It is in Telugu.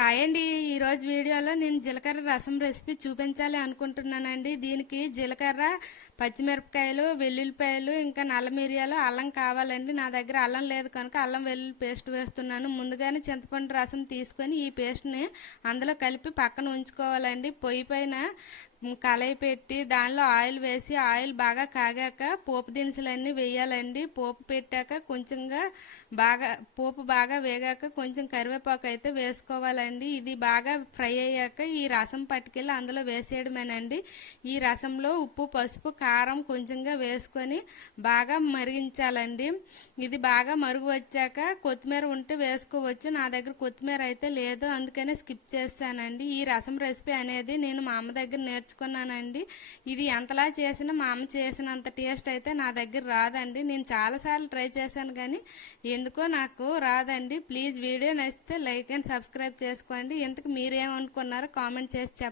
హాయ్ అండి ఈరోజు వీడియోలో నేను జీలకర్ర రసం రెసిపీ చూపించాలి అనుకుంటున్నానండి. దీనికి జీలకర్ర పచ్చిమిరపకాయలు వెల్లుల్లిపాయలు ఇంకా నల్ల మిరియాలు అల్లం కావాలండి. నా దగ్గర అల్లం లేదు కనుక అల్లం వెల్లుల్లి పేస్ట్ వేస్తున్నాను. ముందుగానే చింతపండు రసం తీసుకొని ఈ పేస్ట్ని అందులో కలిపి పక్కన ఉంచుకోవాలండి. పొయ్యి పైన కలయి పెట్టి దానిలో ఆయిల్ వేసి ఆయిల్ బాగా కాగాక పోపు దినుసులన్నీ వేయాలండి. పోపు పెట్టాక కొంచెంగా బాగా పోపు బాగా వేగాక కొంచెం కరివేపాకు అయితే వేసుకోవాలండి. ఇది బాగా ఫ్రై అయ్యాక ఈ రసం పట్టుకెళ్ళి అందులో వేసేయడమేనండి. ఈ రసంలో ఉప్పు పసుపు కారం కొంచెంగా వేసుకొని బాగా మరిగించాలండి. ఇది బాగా మరుగు వచ్చాక కొత్తిమీర ఉంటే వేసుకోవచ్చు. నా దగ్గర కొత్తిమీర అయితే లేదు. అందుకనే స్కిప్ చేస్తానండి. ఈ రసం రెసిపీ అనేది నేను మా అమ్మ దగ్గర తెచ్చుకున్నానండి ఇది ఎంతలా చేసినా మా అమ్మ చేసినంత టేస్ట్ అయితే నా దగ్గర రాదండి. నేను చాలాసార్లు ట్రై చేశాను కానీ ఎందుకో నాకు రాదండి. ప్లీజ్ వీడియో నచ్చితే లైక్ అండ్ సబ్స్క్రైబ్ చేసుకోండి. ఇంతకు మీరేమనుకున్నారో కామెంట్ చేసి చెప్పండి.